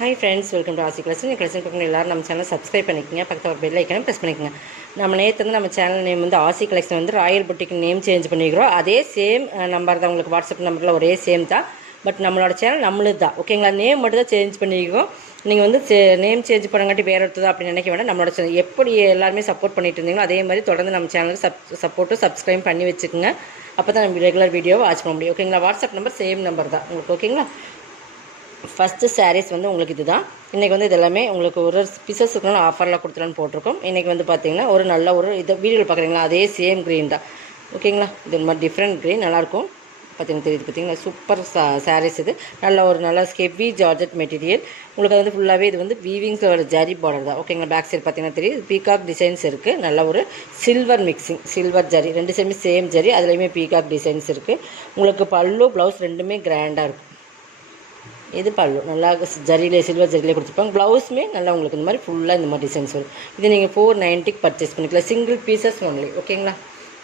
Hi friends, welcome to ஆசி collection. Collection பார்க்கணும் எல்லாரும் நம்ம சேனல் சப்ஸ்கிரைப் பண்ணிக்கோங்க. பக்கத்தில் ஒரு பெல் ஐக்கனை ப்ரெஸ் பண்ணிக்கோங்க. நம்ம நேற்று வந்து நம்ம சேனல் நேம் வந்து ஆசி கலெக்ஷன் வந்து ராயல் புட்டிக்கு நேம் சேஞ்ச் பண்ணிக்கிறோம். அதே சேம் நம்பர் தான், உங்களுக்கு வாட்ஸ்அப் நம்பரில் ஒரே சேம் தான். பட் நம்மளோட சேனல் நம்மளுது தான், ஓகேங்களா. நேம் மட்டும் தான் சேஞ்ச் பண்ணிக்கிறோம். நீங்கள் வந்து நேம் சேஞ்ச் பண்ணங்காட்டி வேறு ஒருத்தது அப்படின்னு நினைக்க வேண்டாம். நம்மளோட சேனல் எப்படி எல்லாருமே சப்போர்ட் பண்ணிட்டு இருந்தீங்களோ அதே மாதிரி தொடர்ந்து நம்ம சேனலுக்கு சப்போர்ட்டும் சப்ஸ்கிரைப் பண்ணி வச்சுக்கோங்க. அப்போ தான் நம்ம ரெகுலர் வீடியோவை வாட்ச் பண்ண முடியும், ஓகேங்களா. வாட்ஸ்அப் நம்பர் சேம் நம்பர் தான் உங்களுக்கு, ஓகேங்களா. ஃபஸ்ட்டு சாரீஸ் வந்து உங்களுக்கு இது தான். இன்றைக்கி வந்து இதெல்லாமே உங்களுக்கு ஒரு பீசஸ் இருக்கணும், ஆஃபரில் கொடுத்துலான்னு போட்டிருக்கோம். இன்றைக்கி வந்து பார்த்திங்கன்னா ஒரு நல்ல ஒரு இதை வீடியோவில் பார்க்குறீங்களா, அதே சேம் க்ரீன் தான், ஓகேங்களா. இது மாதிரி டிஃப்ரெண்ட் க்ரீன் நல்லாயிருக்கும். பார்த்திங்கன்னா தெரியுது, பார்த்திங்கன்னா சூப்பர் சாரீஸ். இது நல்ல ஹெவி ஜார்ஜெட் மெட்டீரியல். உங்களுக்கு அது வந்து ஃபுல்லாகவே இது வந்து வீவிங்ஸில் ஒரு ஜரி பார்டர் தான், ஓகேங்களா. பேக் சைடு பார்த்திங்கன்னா தெரியுது, பீகாக் டிசைன்ஸ் இருக்குது. நல்ல ஒரு சில்வர் மிக்சிங், சில்வர் ஜரி, ரெண்டு சைடுமே சேம் ஜரி, அதுலேயுமே பீகாக் டிசைன்ஸ் இருக்குது. உங்களுக்கு பல்லு ப்ளவுஸ் ரெண்டுமே கிராண்டாக இருக்கும். இது பல்லு நல்லா ஜரியிலே சில்வர் ஜரியிலே கொடுத்துருப்பாங்க. ப்ளவுஸுமே நல்லா உங்களுக்கு இந்த மாதிரி ஃபுல்லாக இந்த மாதிரி டிசைன்ஸ் வரும். இது நீங்கள் 490க்கு பர்ச்சேஸ் பண்ணிக்கலாம். சிங்கிள் பீசஸ் ஒன்லி, ஓகேங்களா.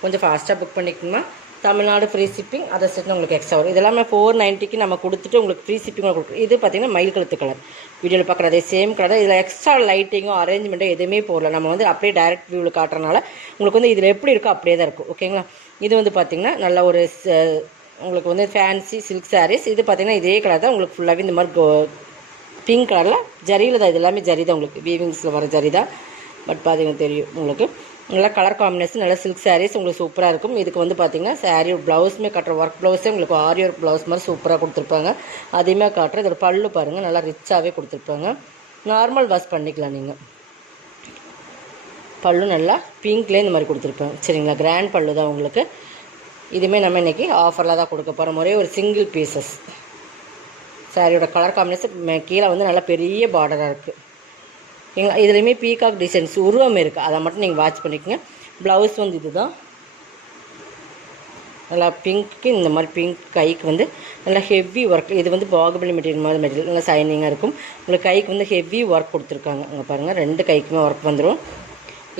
கொஞ்சம் ஃபாஸ்ட்டாக புக் பண்ணிக்கணுமா. தமிழ்நாடு ஃப்ரீ ஷிப்பிங், அதை செட்டு உங்களுக்கு எக்ஸ்ட்ரா வரும். இதெல்லாமே 490க்கு நம்ம கொடுத்துட்டு உங்களுக்கு ஃப்ரீ ஷிப்பிங் கொடுக்குறோம். இது பார்த்திங்கன்னா மயில் கழுத்து கலர், வீடியோவில் பார்க்குற அதே சேம் கலர். இதில் எக்ஸ்ட்ரா லைட்டிங்கும் அரேஞ்ச்மெண்ட்டும் எதுவுமே போடல. நம்ம வந்து அப்படியே டைரக்ட் வியூவில் காட்டுறதுனால உங்களுக்கு வந்து இதில் எப்படி இருக்கோ அப்படியே தான் இருக்கும், ஓகேங்களா. இது வந்து பார்த்திங்கன்னா நல்ல ஒரு உங்களுக்கு வந்து ஃபேன்சி சில்க் சாரீஸ். இது பார்த்திங்கன்னா இதே கலர் தான், உங்களுக்கு ஃபுல்லாகவே இந்த மாதிரி பிங்க் கலரில் ஜரியில் தான். இது எல்லாமே ஜரி தான், உங்களுக்கு வீவிங்ஸில் வர ஜரி தான். பட் பார்த்திங்கன்னா தெரியும் உங்களுக்கு நல்லா கலர் காம்பினேஷன், நல்லா சில்க் சாரீஸ் உங்களுக்கு சூப்பராக இருக்கும். இதுக்கு வந்து பார்த்திங்கன்னா சாரீ ப்ளவுஸுமே கட்டுற ஒர்க் ப்ளவுஸே உங்களுக்கு ஆரி ஒர்க் ப்ளவுஸ் மாதிரி சூப்பராக கொடுத்துருப்பாங்க. அதையுமே காட்டுற இதோட பல்லு பாருங்கள், நல்லா ரிச்சாகவே கொடுத்துருப்பாங்க. நார்மல் வாஷ் பண்ணிக்கலாம் நீங்கள். பல்லு நல்லா பிங்க்லேயே இந்த மாதிரி கொடுத்துருப்பாங்க, சரிங்களா. கிராண்ட் பல்லு தான் உங்களுக்கு. இதுவுமே நம்ம இன்றைக்கி ஆஃபரில் தான் கொடுக்க போகிற ஒரே ஒரு சிங்கிள் பீசஸ். சாரியோட கலர் காம்பினேஷன் கீழே வந்து நல்லா பெரிய பார்டராக இருக்குது. இதுலேயுமே பீகாக் டிசைன்ஸ் உருவம் இருக்குது, அதை மட்டும் நீங்கள் வாட்ச் பண்ணிக்கோங்க. ப்ளவுஸ் வந்து இது தான், நல்லா பிங்க்கு இந்த மாதிரி பிங்க். கைக்கு வந்து நல்லா ஹெவி ஒர்க். இது வந்து பாகுபலி மெட்டீரியல் மாதிரி மெட்டீரியல், நல்லா ஷைனிங்காக இருக்கும். உங்களுக்கு கைக்கு வந்து ஹெவி ஒர்க் கொடுத்துருக்காங்க. அங்கே பாருங்கள், ரெண்டு கைக்குமே ஒர்க் வந்துடும்.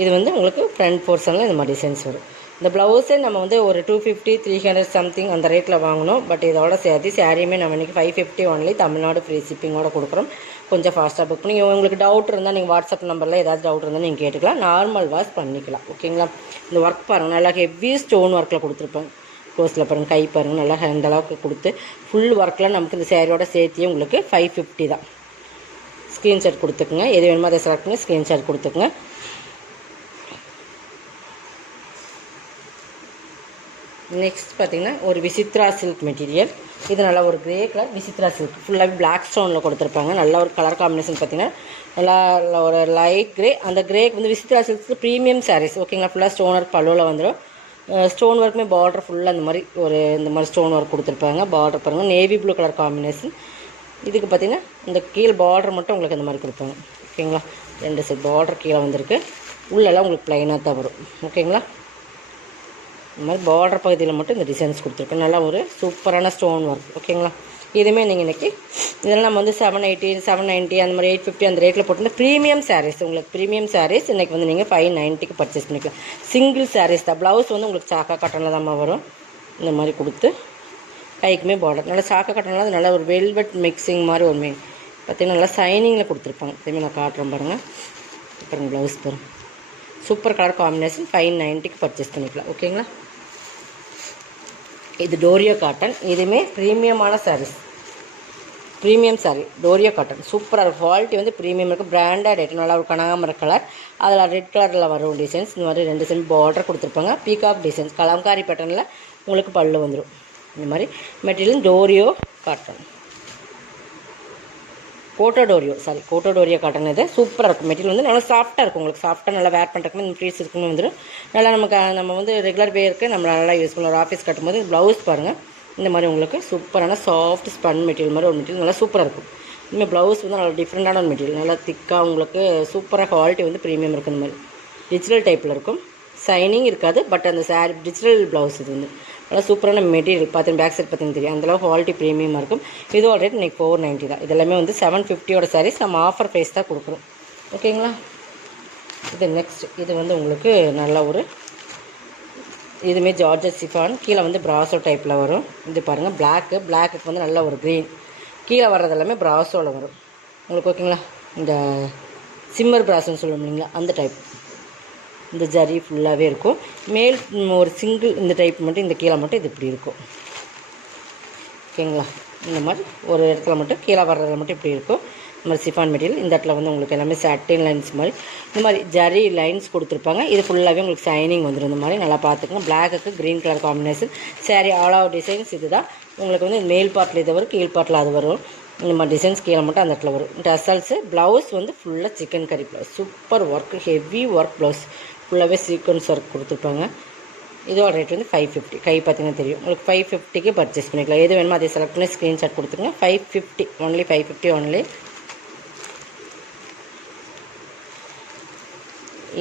இது வந்து உங்களுக்கு ஃப்ரண்ட் போர்ஷனில் இந்த மாதிரி டிசைன்ஸ் வரும். இந்த ப்ளவுஸே நம்ம வந்து ஒரு 250 300 சம்திங் அந்த ரேட்டில் வாங்கணும். பட் இதோட சேர்த்து சாரியுமே நம்ம இன்றைக்கி 550 ஒன்லி, தமிழ்நாடு ஃப்ரீ ஷிப்பிங்கோட கொடுக்குறோம். கொஞ்சம் ஃபாஸ்ட்டாக புக் பண்ணி உங்களுக்கு டவுட் இருந்தால் நீங்கள் வாட்ஸ்அப் நம்பரில் ஏதாவது டவுட் இருந்தால் நீங்கள் கேட்டுக்கலாம். நார்மல் வாஷ் பண்ணிக்கலாம், ஓகேங்களா. இந்த ஒர்க் பாருங்கள், நல்லா ஹெவி ஸ்டோன் ஒர்க்கில் கொடுத்துருப்பேன். க்ளோஸில் பாருங்கள், கை பாருங்கள், நல்லா அந்த அளவுக்கு கொடுத்து ஃபுல் ஒர்க்கில் நமக்கு இந்த சாரியோட சேர்த்தியே உங்களுக்கு 550 தான். ஸ்க்ரீன்ஷாட் கொடுத்துக்குங்க, எது வேணுமோ அதை செலக்ட் பண்ணி ஸ்க்ரீன்ஷாட் கொடுத்துக்குங்க. நெக்ஸ்ட் பார்த்திங்கன்னா ஒரு விசித்ரா சில்க் மெட்டீரியல். இது நல்லா ஒரு க்ரே கலர் விசித்ரா சில்க், ஃபுல்லாகவே பிளாக் ஸ்டோனில் கொடுத்துருப்பாங்க. நல்ல ஒரு கலர் காம்பினேஷன் பார்த்திங்கன்னா நல்லா ஒரு லைட் க்ரே. அந்த க்ரேக்கு வந்து விசித்ரா சில்க் ப்ரீமியம் சாரீஸ், ஓகேங்களா. ஃபுல்லாக ஸ்டோன் ஒர்க் பல்லுவில் வந்துடும். ஸ்டோன் ஒர்க்குமே பார்டர் ஃபுல்லாக இந்த மாதிரி ஸ்டோன் ஒர்க் கொடுத்துருப்பாங்க. பார்டர் பாருங்கள், நேவி ப்ளூ கலர் காம்பினேஷன். இதுக்கு பார்த்திங்கன்னா இந்த கீழே பார்டர் மட்டும் உங்களுக்கு இந்த மாதிரி கொடுப்பாங்க, ஓகேங்களா. ரெண்டு சைட் பார்டர் கீழே வந்திருக்கு, உள்ளெல்லாம் உங்களுக்கு ப்ளைனாக தான் வரும், ஓகேங்களா. இந்த மாதிரி பார்டர் பகுதியில் மட்டும் இந்த டிசைன்ஸ் கொடுத்துருக்கேன். நல்லா ஒரு சூப்பரான ஸ்டோன் ஒர்க், ஓகேங்களா. இதுவுமே நீங்கள் இன்றைக்கி இதெல்லாம் நம்ம வந்து 780 790 அந்த மாதிரி 850 அந்த ரேட்டில் போட்டு ப்ரீமியம் சாரீஸ். உங்களுக்கு ப்ரீமியம் சாரீஸ் இன்றைக்கி வந்து நீங்கள் 590க்கு பர்ச்சேஸ் பண்ணிக்கலாம். சிங்கிள் சாரீஸ் தான். ப்ளவுஸ் வந்து உங்களுக்கு சாக்கா காட்டனில் தான் வரும். இந்த மாதிரி கொடுத்து கைக்குமே பார்டர் நல்லா சாக்கா காட்டனில் அது நல்லா ஒரு வெல்வெட் மிக்சிங் மாதிரி ஒரு பார்த்திங்கன்னா நல்லா ஷைனிங்கில் கொடுத்துருப்பாங்க. திரும்பி நான் காட்டுறேன் பாருங்கள். அப்புறம் ப்ளவுஸ் பாருங்கள், சூப்பர் கலர் காம்பினேஷன். 590க்கு பர்ச்சேஸ் பண்ணிக்கலாம், ஓகேங்களா. இது டோரியோ காட்டன். இதுவுமே ப்ரீமியமான சாரீஸ், ப்ரீமியம் சாரீ டோரியோ காட்டன். சூப்பராக குவாலிட்டி வந்து ப்ரீமியம் இருக்குது. Branded rate. நல்லா ஒரு கனகாமர கலர், அதில் ரெட் கலரில் வரும் டிசைன்ஸ். இந்த மாதிரி ரெண்டு சைடு பார்டர் கொடுத்துருப்பாங்க. பீகாக் டிசைன்ஸ் கலம்காரி பேட்டர்னில் உங்களுக்கு பல்லு வந்துடும். இந்த மாதிரி மெட்டீரியல் டோரியோ காட்டன், கோட்டோ டோரியோ காட்டன். இது சூப்பராக இருக்கும். மெட்டீரியல் வந்து நல்லா சாஃப்ட்டாக இருக்கும். உங்களுக்கு சாஃப்ட்டாக நல்லா வேர் பண்ணுறதுக்கு இந்த ஃப்ரீஸ் இருக்குன்னு வந்துடும். நல்லா நம்ம வந்து ரெகுலர் வேருக்கு நம்ம நல்லா யூஸ் பண்ணலாம். ஒரு ஆஃபீஸ் கட்டும்போது ப்ளவுஸ் பாருங்கள், இந்த மாதிரி உங்களுக்கு சூப்பரான சாஃப்ட் ஸ்பன் மெட்டீரியல் மாதிரி ஒரு மெட்டீரியல் நல்லா சூப்பராக இருக்கும். இனிமேல் ப்ளவுஸ் வந்து நல்லா டிஃப்ரெண்ட்டான ஒரு மெட்டீரியல், நல்லா திக்காக உங்களுக்கு சூப்பராக குவாலிட்டி வந்து ப்ரீமியம் இருக்குது. இந்த மாதிரி டிஜிட்டல் டைப்பில் இருக்கும், ஷைனிங் இருக்காது. பட் அந்த சாரீ டிஜிட்டல் ப்ளவுஸ் இது வந்து நல்லா சூப்பரான மெட்டீரியல். பார்த்திங்கன்னா பேக் சைட் பார்த்திங்கன்னா தெரியும், அந்தளவுக்கு குவாலிட்டி ப்ரீமியமாக இருக்கும். இதோட ரேட் இன்றைக்கி 490 தான். இதெல்லாமே வந்து 750யோட சாரீஸ் நம்ம ஆஃபர் ப்ரைஸ் தான் கொடுக்குறோம், ஓகேங்களா. இது நெக்ஸ்ட் இது வந்து உங்களுக்கு நல்ல ஒரு இதுவுமே ஜார்ஜட் சிஃபான். கீழே வந்து ப்ராசோ டைப்பில் வரும். இது பாருங்கள், பிளாக்கு வந்து நல்ல ஒரு க்ரீன். கீழே வர்றது எல்லாமே ப்ராசோவில் வரும். உங்களுக்கு ஓகேங்களா. இந்த சிம்மர் பிராஸ்ன்னு சொல்லுவோம் இல்லைங்களா, அந்த டைப். இந்த ஜரி ஃபுல்லாகவே இருக்கும். மேல் ஒரு சிங்கிள் இந்த டைப் மட்டும், இந்த கீழே மட்டும் இது இப்படி இருக்கும். ஓகேங்களா. இந்த மாதிரி ஒரு இடத்துல மட்டும் கீழே வர்றதில் மட்டும் இப்படி இருக்கும். இந்த மாதிரி சிஃபான் மெட்டீரியல். இந்த இடத்துல வந்து உங்களுக்கு எல்லாமே சாட்டின் லைன்ஸ் மாதிரி இந்த மாதிரி ஜரி லைன்ஸ் கொடுத்துருப்பாங்க. இது ஃபுல்லாகவே உங்களுக்கு ஷைனிங் வந்துடும். இந்த மாதிரி நல்லா பார்த்துக்கோங்க. பிளாக்குக்கு green colour combination sari. All over designs இது தான். உங்களுக்கு வந்து மேல் பார்ட்டில் இது வரும், கீழ் பார்ட்டில் அது வரும். இந்த மாதிரி டிசைன்ஸ் கீழே மட்டும் அந்த இடத்துல வரும். டசல்ஸு. ப்ளவுஸ் வந்து ஃபுல்லாக சிக்கன் கறி blouse. Super work, heavy work blouse. ஃபுல்லாகவே சீக்வன்ஸ் ஒர்க் கொடுத்துருப்பாங்க. இதோட ரேட் வந்து 550. கை பார்த்தீங்கன்னா தெரியும் உங்களுக்கு. 550க்கு பர்ச்சேஸ் பண்ணிக்கலாம். எது வேணுமோ அதை செலக்ட் பண்ணி ஸ்க்ரீன்ஷாட் கொடுத்துருங்க. 550 ஒன்லி, 550 ஒன்லி.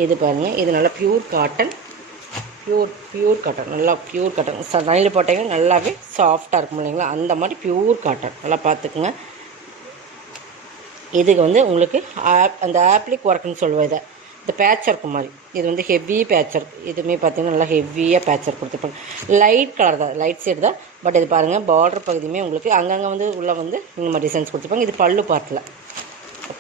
இது பாருங்கள், இது நல்லா ப்யூர் காட்டன். ப்யூர் காட்டன், நல்லா ப்யூர் காட்டன். நைல் போட்டிங்கன்னா நல்லாவே சாஃப்டாக இருக்கும் இல்லைங்களா, அந்த மாதிரி ப்யூர் காட்டன். நல்லா பார்த்துக்குங்க. இதுக்கு வந்து உங்களுக்கு அந்த ஆப்ளிக் ஒர்க்குன்னு சொல்லுவேன். இதை இந்த பேட்ச் ஒர்க் மாதிரி இது வந்து ஹெவி பேட்ச் ஒர்க். இதுவுமே பார்த்தீங்கன்னா நல்லா ஹெவியாக பேட்ச் ஒர்க் கொடுத்துருப்பாங்க. லைட் கலர் தான், லைட் ஷேட் தான். பட் இது பாருங்கள், பார்டர் பகுதியுமே உங்களுக்கு அங்கங்கே வந்து உள்ளே வந்து இந்த மாதிரி டிசைன்ஸ் கொடுத்துருப்பாங்க. இது பல்லு பாட்டில்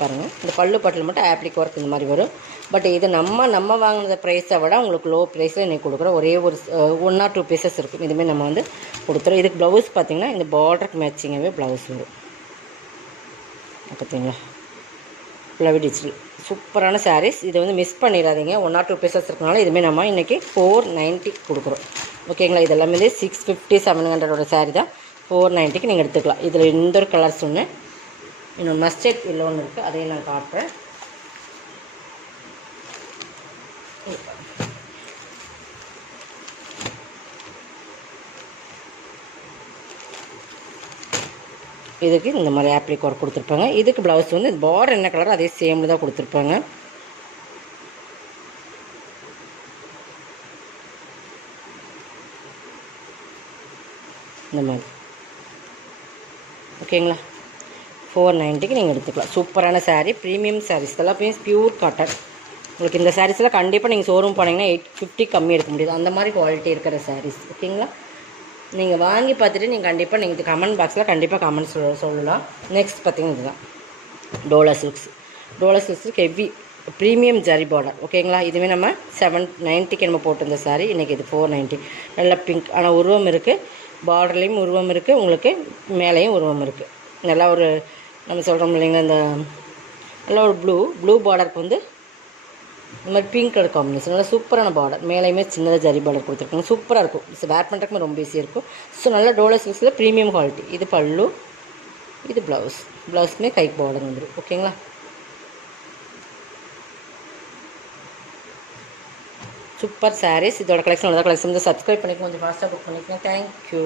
பாருங்கள், இந்த பல்லு பாட்டில் மட்டும் ஆப்ளிக் ஒர்க் இந்த மாதிரி வரும். பட் இது நம்ம வாங்கின ப்ரைஸை விட உங்களுக்கு லோ ப்ரைஸில் இன்றைக்கி கொடுக்குறோம். ஒரே ஒரு 1 or 2 பீசஸ் இருக்கும். இதுமாரி நம்ம வந்து கொடுத்துறோம். இதுக்கு ப்ளவுஸ் பார்த்திங்கன்னா இந்த பார்டருக்கு மேட்சிங்காகவே ப்ளவுஸ் வரும். பார்த்தீங்களா, ஃபுல்லாகவே டிஜிட்டல் சூப்பரான சாரீஸ். இதை வந்து மிஸ் பண்ணிடாதீங்க. 1 or 2 பீசஸ் இருக்கனால இதுமாரி நம்ம இன்றைக்கி 490 கொடுக்குறோம். ஓகேங்களா. இது எல்லாமே 650 700 சாரீ தான். 490க்கு நீங்கள் எடுத்துக்கலாம். இதில் இந்த ஒரு கலர்ஸ் ஒன்று, இன்னொன்று மஸ்டர்ட் எல்லோ ஒன்று இருக்குது, அதையும் நான் காட்டுறேன். இதுக்கு இந்த மாதிரி ஆப்ளிக் ஒர்க் கொடுத்துருப்பாங்க. இதுக்கு ப்ளவுஸ் வந்து பார்டர் என்ன கலர் அதே சேமில் தான் கொடுத்துருப்பாங்க. இந்த மாதிரி ஓகேங்களா. 490க்கு நீங்கள் எடுத்துக்கலாம். சூப்பரான சாரீ, ப்ரீமியம் சாரீஸ். இதெல்லாம் பியூர் காட்டன். உங்களுக்கு இந்த சாரீஸ்லாம் கண்டிப்பாக நீங்கள் ஷோரூம் போனீங்கன்னா 850 கம்மி எடுக்க முடியாது. அந்த மாதிரி குவாலிட்டி இருக்கிற சாரீஸ். ஓகேங்களா. நீங்கள் வாங்கி பார்த்துட்டு நீங்கள் கண்டிப்பாக நீங்கள் இது கமெண்ட் பாக்ஸில் கண்டிப்பாக கமெண்ட் சொல்லலாம். நெக்ஸ்ட் பார்த்தீங்கன்னா இதுதான் டோலா சில்க்ஸ். டோலா சில்க்ஸுக்கு ஹெவி ப்ரீமியம் ஜரி பார்டர். ஓகேங்களா. இதுவே நம்ம 790க்கு நம்ம போட்டிருந்த சாரீ இன்றைக்கி இது 490. நல்லா பிங்க், ஆனால் உருவம் இருக்குது. பார்டர்லேயும் உருவம் இருக்குது, உங்களுக்கு மேலேயும் உருவம் இருக்குது. நல்லா ஒரு நம்ம சொல்கிறோம் இல்லைங்க, இந்த நல்லா ஒரு ப்ளூ பார்டருக்கு வந்து இந்த மாதிரி பிங்க் கலர் காம்பினேஷன். நல்லா சூப்பரான பார்டர். மேலேயுமே சின்னதாக ஜரி பார்டர் கொடுத்துருக்காங்க. சூப்பராக இருக்கும். வேர் பண்ணுறதுக்குமே ரொம்ப ஈஸியாக இருக்கும். ஸோ நல்லா டோலா சில்க்ஸில் ப்ரீமியம் குவாலிட்டி. இது பல்லு, இது ப்ளவுஸுமே கை பார்டர் வந்துடும். ஓகேங்களா. சூப்பர் சாரீஸ். இதோட கலெக்ஷன் வந்து சப்ஸ்கிரைப் பண்ணிக்கோங்க, கொஞ்சம் ஃபாஸ்ட்டாக புக் பண்ணிக்கோங்க. தேங்க்யூ.